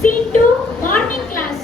Scene 2, morning class.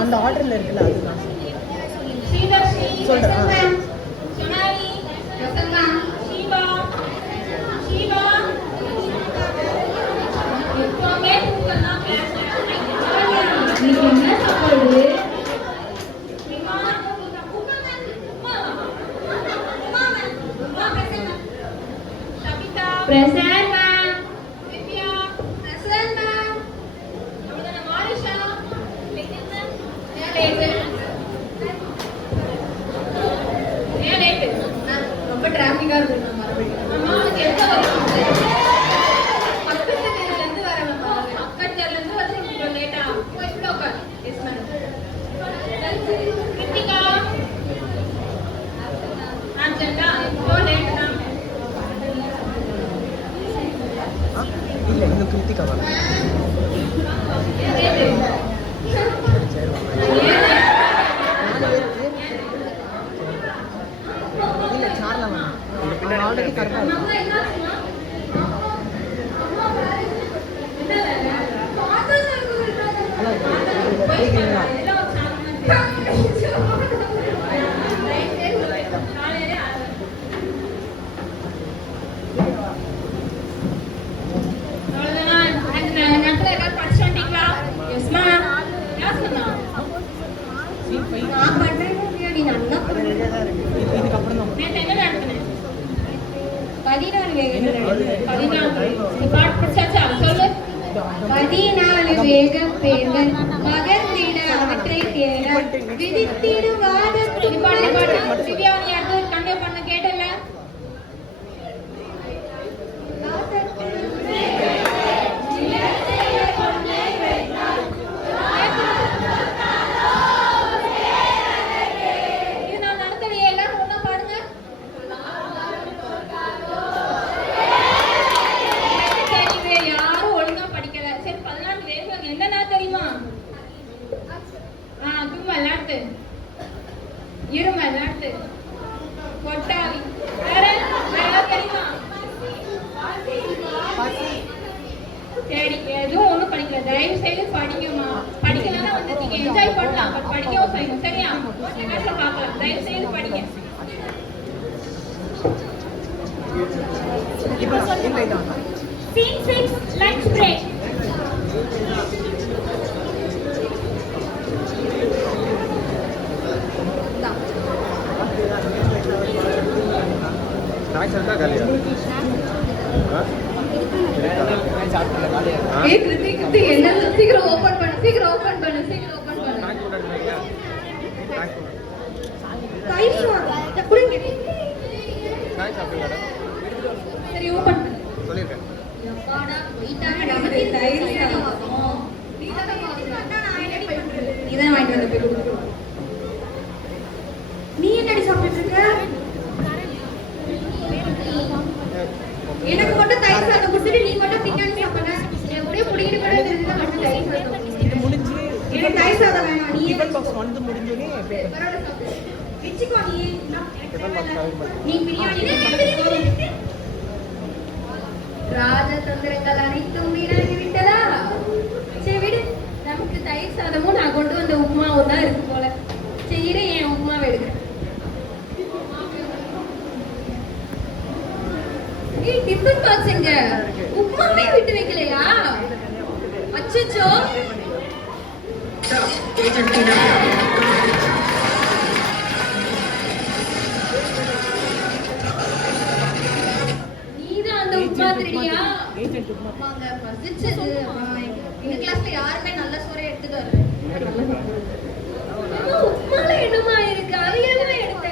அந்த ஆர்டர்ல இருக்குல்ல அதுதான் சொல்றேன். Present ma'am. Divya. Present ma'am. Abidana Marisha. Present ma'am. Yeah, late. ரொம்ப டிராஃபிக்கா இருக்கு நம்ம மறுபடியும். அம்மா உனக்கு எந்த வரைக்கும் பக்கத்து தெருல இருந்து வரேன் நம்ம. பக்கத்து தெருல இருந்து வந்து கொஞ்சம் லேட்டா. போய் உள்ள உட்கார். Yes ma'am. கிருத்திகா கிருத்திகா வா இல்ல சார்ல வேணாம் ஆல்ரெடி கரெக்டாக இதுக்கப்புறம் தான் 14 வேக பேர்கள் பகர்ந்திட அவற்றை தேட விதித்திடுவாத திவ்யாவணி அடுத்து கண்டிப்பா பண்ண கேட்டல இருமலாட்டு கொட்டாவி வேற தெரியுமா சரி எதுவும் ஒண்ணும் படிக்கல தயவு செய்து படிங்கம்மா படிக்கலன்னா வந்து நீங்க என்ஜாய் பண்ணலாம் பட் படிக்கவும் செய்யணும் சரியா கிளாஸ்ல பார்க்கலாம் தயவு செய்து படிங்க Scene 6, lunch break. என்ன சீக்கிரம் ஓபன் பண்ணு சீக்கிரம் ஓபன் பண்ணு சரி ஓபன் பண்ணு சொல்லிருக்கேன் எப்பாடா போயிட்டாங்க நமக்கு தயிர் சாதம் நீதான் வாங்கிட்டு வந்து போய் கொடுத்துரு நீ என்னடி சாப்பிட்டு இருக்க எனக்கு மட்டும் தயிர் சாதம் கொடுத்துட்டு நீ மட்டும் பின்னாடி சாப்பிடுற எப்படியே புடிக்கிட்டு கூட தெரிஞ்சா மட்டும் தயிர் சாதம் இது முடிஞ்சு எனக்கு தயிர் சாதம் வேணாம் நீ டிஃபன் பாக்ஸ் வந்து முடிஞ்சோனே வெச்சுக்கோ நீ பிரியாணி ராஜதந்திரங்கள் அனைத்தும் வீணாகி விட்டதா சரி விடு நமக்கு தயிர் சாதமும் நான் கொண்டு வந்த உப்புமாவும் தான் இருக்கு போல செய்யற என் உப்புமாவை எடுக்கிறேன் ஏய் டிஃபன் பாக்ஸ் எங்க உப்புமாவே விட்டு வைக்கலையா அச்சச்சோ நீதான் அந்த உப்புமா தெரியா ஆமாங்க பசிச்சது எங்க கிளாஸ்ல யாருமே நல்ல சோறே எடுத்துட்டு வரல உப்புமால என்னமா இருக்கு அது எதுவே எடுத்த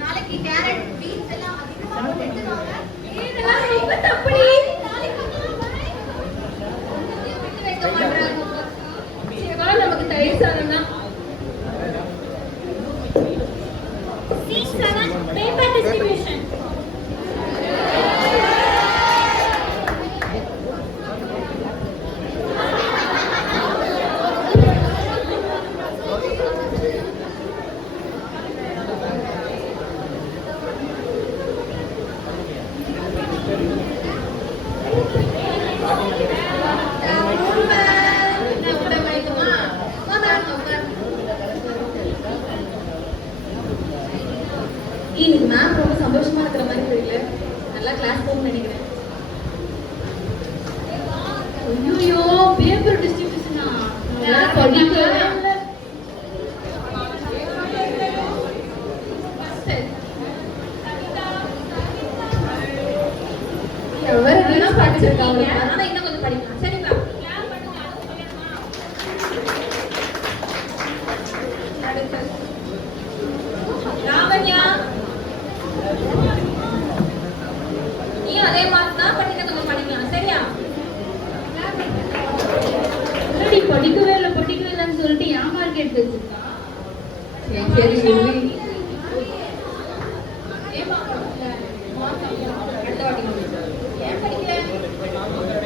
நாளைக்கு கேரட் பீன்ஸ் எல்லாம் அதிகமா எடுத்துவாங்க இதெல்லாம் ரொம்ப தப்புடி விட்டு வைக்க மாட்டாங்க சேவா நமக்கு தயிர் சாதம் தான் Scene 7, paper distribution. இன்னைக்கு மேம் ரொம்ப சந்தோஷமா இருக்கிற மாதிரி தெரியல நல்லா கிளாஸ் போகணும்னு நினைக்கிறேன் ஐயோ பேப்பர் டிஸ்ட்ரிபியூஷனா படிக்கவே இல்லை எவ்வளவு படிச்சிருக்காங்க ஆனா இன்னும் கொஞ்சம் படிக்கலாம் சரிங்களா ராவண்யா நீ அதே மாதிரி தான் பண்ணிட்டு கொஞ்சம் படிக்கலாம் சரியா படிக்கவே இல்லைன்னு சொல்லிட்டு ஏன் மார்க் எடுத்து வச்சிருக்கா சரி சொல்லி ஏன் படிக்கல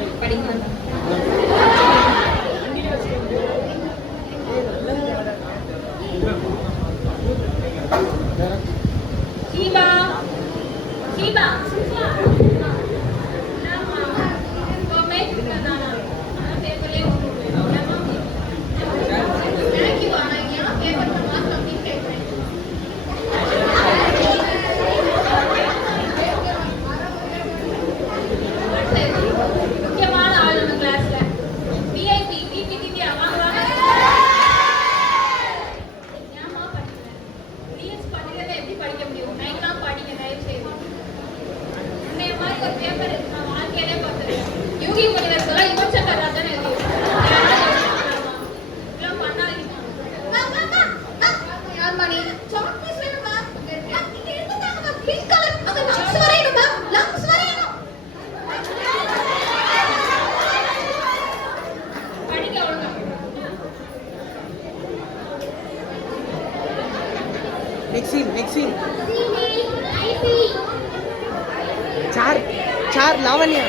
next scene. Char Lavanya.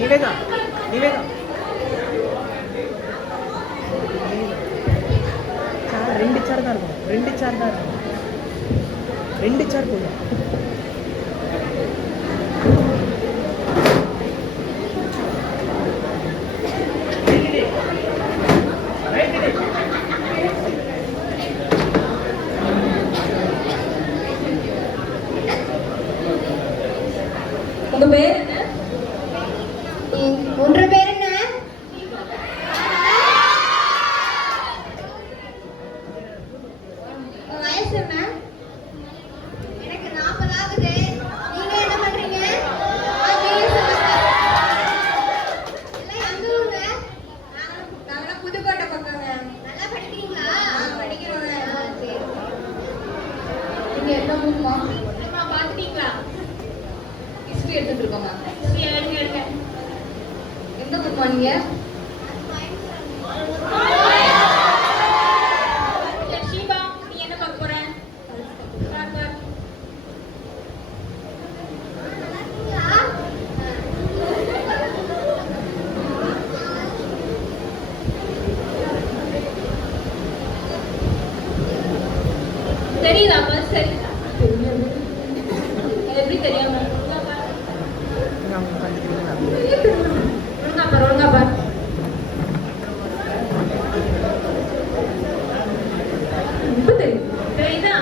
Niveda. ரெண்டு சார் போதும். உங்க பேர் என்ன? ஒன்று பேர் என்ன? வயசு என்ன? எனக்கு 40 ஆகுது. நீங்க என்ன பண்றீங்க? எந்த ஊருங்க? நாங்க புதுக்கோட்டை பக்கங்க. நல்லா படிக்கிறீங்களா? படிக்கிறோங்க. சரி. நீங்க என்ன ஊர்மா? அம்மா பாத்துட்டீங்களா? ஹிஸ்டரி எடுத்துட்டு இருக்கோமா? சரி, எடுங்க. எந்த ஊர்மா நீங்க? சரி, ஷீபா, நீ என்ன பார்க்க போற? பார். தெரியுதா பஸ்? சரி, எப்படி தெரியாம? ஒழுங்கா பார். இப்ப தெரியுதா?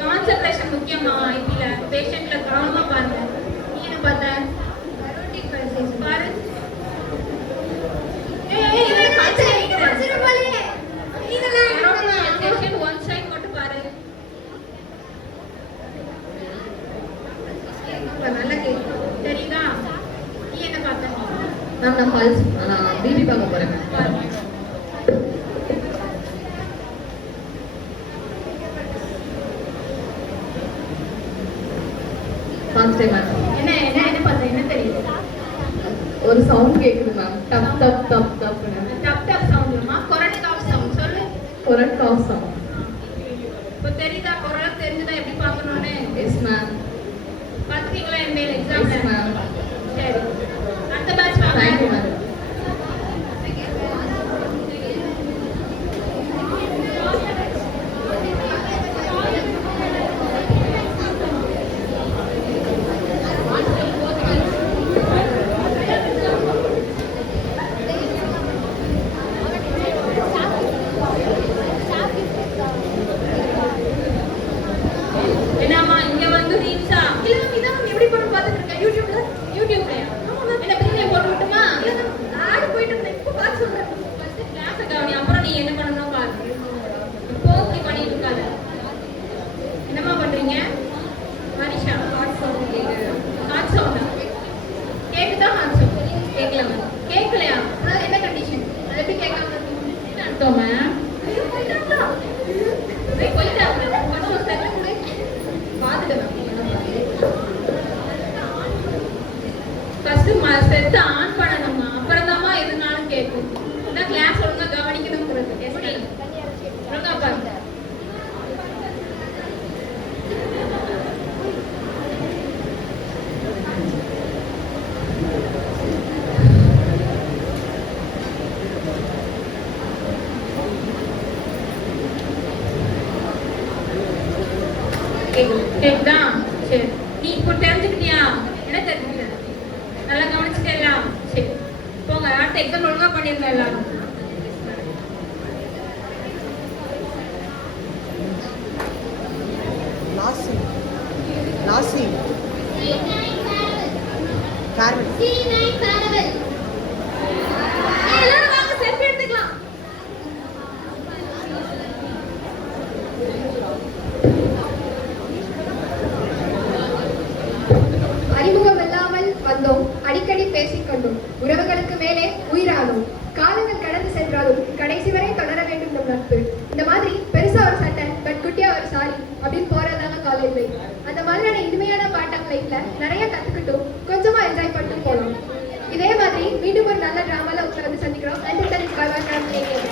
கான்சென்ட்ரேஷன் முக்கியமா ஐபில. பேஷண்ட்ல கவனமா பாருங்க. நீ என்ன பார்த்த? பாரு. இதுல காய்ச்சல் அடிக்குது. Patient one side மட்டும் பாரு. நல்லா கேக்கு. தெரியுதா? நீ என்ன பார்த்த? நான் பிபி பார்க்க போறேன். பாரு. பார்த்துட்டேன் மேம். என்ன பார்த்த? என்ன தெரியுது? ஒரு சவுண்ட் கேக்குது மேம். டப் டப் டப் டப் டப் சவுண்ட்மா? கொரட்டை காஃப் சவுண்ட் சொல்லு. கொரட் காஃப் சவுண்ட். இப்போ தெரியுதா? குரல் தெரிஞ்சுதா எப்படி பார்க்கணும்னு? Yes ma'am. பார்த்துட்டீங்களா எம்ஏல எக்ஸாம்ல? Yes ma'am. சரி, அடுத்த பேட்ச் வாங்க. Thank you ma'am. என்னம்மா இங்க வந்து ரீல்ஸா? இல்ல மேம், இதான் மேம் எப்படி பண்ணு பார்த்துட்டு இருக்கேன் யூடியூப்ல. என்ன பிரியா போட்டு விட்டுமா? ஆடு போயிட்டு இருந்தேன். இப்போ பார்த்து சொல்றேன். ஃபர்ஸ்ட் கிளாஸ் கவனி, அப்புறம் நீ என்ன பண்ணணும் பாரு. இப்போ இப்படி பண்ணிட்டு இருக்காத. என்னம்மா பண்றீங்க? மனிஷா ஹார்ட் சவுண்ட் கேக்குது. ஹார்ட் சவுண்ட் கேக்குதா? ஹார்ட் சவுண்ட் கேட்கல மேம். கேட்கலையா? அதான் என்ன கண்டிஷன்? அது எப்படி கேட்காம இருக்கீங்க? என்ன அர்த்தம் மேம்? போயிட்டாங்களா? போயிட்டாங்க. கொஞ்சம் ஒரு செகண்ட் கூட பார்த்துட்டு ஃபர்ஸ்ட் செட் ஆன் பண்ணணுமா, அப்புறம் தான் எதுனாலும் கேட்கும். இந்த கிளாஸ் ஒழுங்கா கவனிக்கணுங்கிறது. எப்படி ஒழுங்கா பாருங்க. கேக்குதா? சரி, நீ இப்போ தெரிஞ்சுக்கிட்டியா? என்ன தெரிஞ்சுக்கிட்ட? நல்லா கவனிச்சுட்டா? சரி, போங்க. அடுத்த எக்ஸாம் ஒழுங்கா பண்ணிருங்க எல்லாரும். Last scene. எல்லாரும் வாங்க செல்ஃபி எடுத்துக்கலாம். அறிமுகம் இல்லாமல் வந்தோம், அடிக்கடி பேசிக்கொண்டோம், உறவுகளுக்கு மேலே உயிரானோம். காலங்கள் கடந்து சென்றாலும் கடைசி வரை தொடர வேண்டும் நம் நட்பு. இந்த மாதிரி பெருசா ஒரு சட்டை பட் குட்டியா ஒரு சாரி அப்படின்னு போறதாங்க காலேஜ் லைஃப். அந்த மாதிரியான இனிமையான பாட்டாங்க லைஃப்ல நிறைய கத்துக்கிட்டோம், கொஞ்சமா என்ஜாய் பண்ணிட்டு போலாம். இதே மாதிரி மீண்டும் ஒரு நல்ல டிராமால உங்களை வந்து சந்திக்கிறோம். Until then, bye bye from AKM.